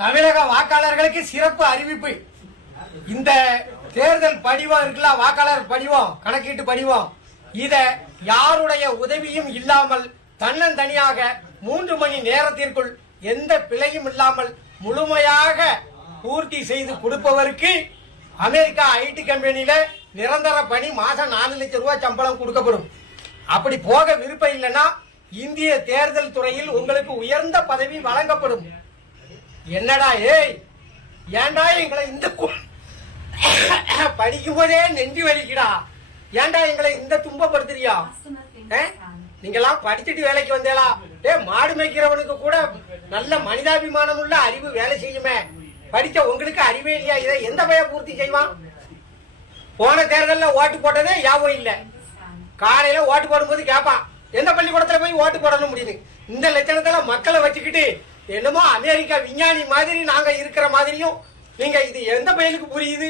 தமிழக வாக்காளர்களுக்கு சிறப்பு அறிவிப்பு. இந்த தேர்தல் படிவம் இருக்குல்ல, வாக்காளர் படிவம், கணக்கீட்டு படிவம், இத யாருடைய உதவியும் இல்லாமல் தன்னந்தனியாக 3 மணி நேரத்திற்குள் எந்த பிழையும் இல்லாமல் முழுமையாக பூர்த்தி செய்து கொடுப்பவருக்கு அமெரிக்கா ஐடி கம்பெனியில நிரந்தர பணி, மாசம் 4 லட்சம் ரூபாய் சம்பளம் கொடுக்கப்படும். அப்படி போக விருப்பம் இல்லைன்னா இந்திய தேர்தல் துறையில் உங்களுக்கு உயர்ந்த பதவி வழங்கப்படும். என்னடா ஏய், ஏண்டா எங்களை இந்த படிக்கும் போதே நெஞ்சு வலிக்குடா, ஏண்டா எங்களை இந்த துன்பப்படுத்துறியா? நீங்கெல்லாம் படிச்சுட்டு வேலைக்கு வந்தேலா? மாடு மேய்க்கிறவனுக்கு கூட நல்ல மனிதாபிமானம் உள்ள அறிவு வேலை செய்யுமே. படிச்ச உங்களுக்கு அறிவே இல்லையா? இதை எந்த பையன் பூர்த்தி செய்வான்? போன தேர்தலில் ஓட்டு போட்டதே யாபம் இல்ல. காலையில ஓட்டு போடும்போது கேட்பான், எந்த பள்ளிக்கூடத்துல போய் ஓட்டு போடணும் முடியுது. இந்த லட்சணத்துல மக்களை வச்சுக்கிட்டு என்னமோ அமெரிக்கா விஞ்ஞானி மாதிரி நாங்க இருக்கிற மாதிரியும் நீங்க இது எந்த பையனுக்கு புரியுது?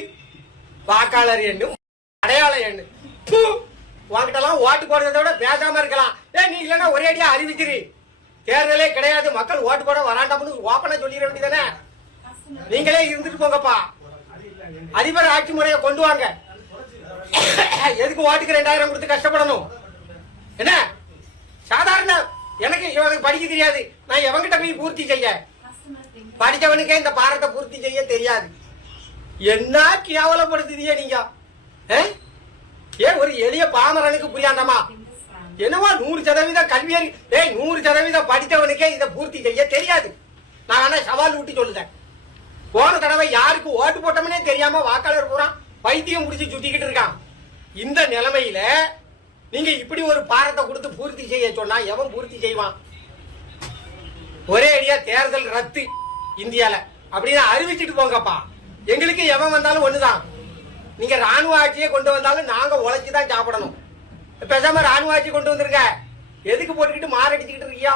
வாக்காளர் எண்ணு, அடையாள எண்ணு, வாங்கிட்டலாம். ஓட்டு போடுறத விட பேசாம இருக்கலாம். நீ இல்லன்னா ஒரே அடியா அறிவிச்சிரு, தேர்தலே கிடையாது, மக்கள் ஓட்டு போட வராண்டாம்னு ஓப்பனா சொல்லிட வேண்டியதானே. நீங்களே இருந்துட்டு போங்கப்பா, அதிபர் ஆட்சி முறையை கொண்டு வாங்க. எதுக்கு ஓட்டுக்கு 2000 கொடுத்து கஷ்டப்படணும்? என்ன சாதாரண எனக்கு படிக்க தெரியாது, நான் எவங்கிட்ட போய் பூர்த்தி செய்ய? படிச்சவனுக்கே இந்த பாரத்தை பூர்த்தி செய்ய தெரியாது. என்ன கேவலப்படுத்துதியே நீங்க? ஒரு எளிய பாமரனுக்கு புரியாண்டாமா? என்னவா 100% கல்வியறி, 100% படித்தவனுக்கே இதை பூர்த்தி செய்ய தெரியாது. நான் வேணா சவால் விட்டு சொல்லுதேன். போன தடவை யாருக்கு ஓட்டு போட்டோம்னே தெரியாம வாக்காளர் பூரா பைத்தியம் முடிச்சு சுத்திக்கிட்டு இருக்கான். இந்த நிலைமையில நீங்க இப்படி ஒரு பாரத்தை கொடுத்து பூர்த்தி செய்ய சொன்னா எவன் பூர்த்தி செய்வான்? ஒரே அடியா தேர்தல் ரத்து இந்தியால அப்படின்னு அறிவிச்சுட்டு போங்கப்பா. எங்களுக்கு எவன் வந்தாலும் ஒண்ணுதான். நீங்க ராணுவ ஆட்சியை கொண்டு வந்தாலும் நாங்க உழைச்சுதான் சாப்பிடணும். பேசாம ராணுவ ஆட்சி கொண்டு வந்திருக்க, எதுக்கு போட்டுக்கிட்டு மாரடிச்சுக்கிட்டு இருக்கியா?